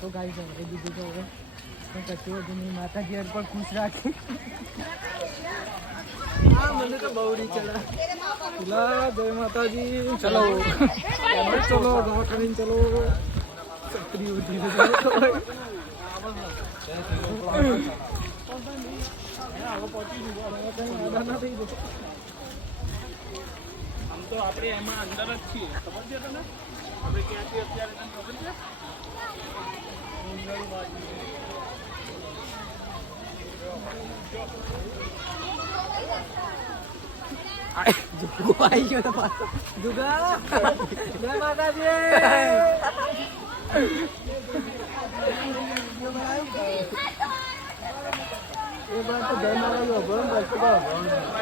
તો ગાઈ છે બીજું તો હવે કચો માતાજી પર ખુશ રાખે. હા મને તો બહુ નહીં ચલા જય માતાજી. ચલો ચલો દવા કરીને ચલો. છત્રી ઉઠી આમ તો આપણે એમાં અંદર જ છીએ ખબર છે તને આપણે ક્યાંથી અત્યારે તને ખબર છે આવી ગયો તો પાછો જુગા. જય માતાજી. એ બાદ તો જય માતાજી.